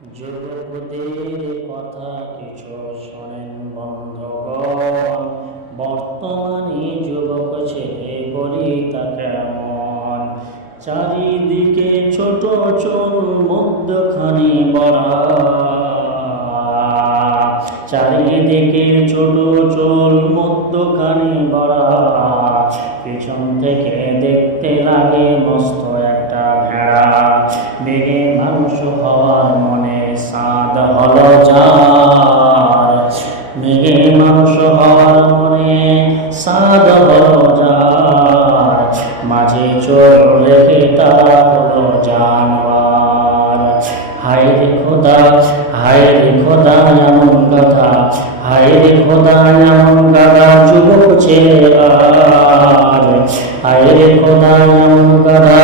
যুবকদের কথা কিছু শোনেন বন্ধুগণ, বর্তমানে যুবক ছেলে বলি তা কেমন? চারিদিকে ছোট চুল মধ্যখানে বড়া, চারিদিকে ছোট চুল মধ্যখানে বড়া, পিছন থেকে দেখতে লাগে মস্ত একটা ভেড়া। বেগে মানুষ হওয়ার মনে সাদ হলো যার, বেগে মানুষ হওয়ার মনে সাদ হলো যার, মাঝে চোর রেখে তারা হলো জানোয়ার। হায় রে খোদা, হায় রে খোদা এমন গাধা, হায় রে খোদা এমন গাধা যুবক ছেলে আর, হায় রে খোদা এমন গাধা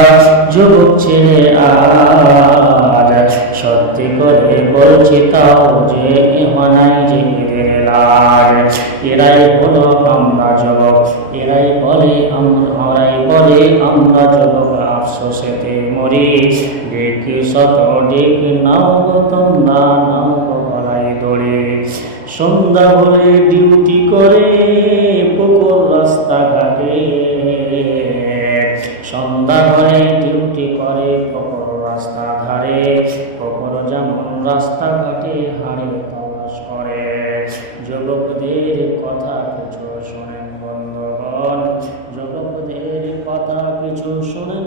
যুবক ছেলে আর। সত্যি করে বলছি তাও যে ইমানাই যে এদের লাজ, এরাই হলো আমরা যুবক, এরাই বলে আমরা যুবক আফসোসেতে মরি। দেখি শত দেখি নাও গো তোমরা, নাও গো গলায় দড়ি। সন্ধ্যা হলে ডিউটি করে পুকুর রাস্তাঘাটে, সন্ধ্যা হলে ডিউটি করে পুকুর রাস্তা ধারে, পুকুর যেমন রাস্তাঘাটে হাড়ে তালাশ করে। যুবকদের কথা কিছু শোনেন বন্ধুগণ, যুবকদের কথা কিছু শোনেন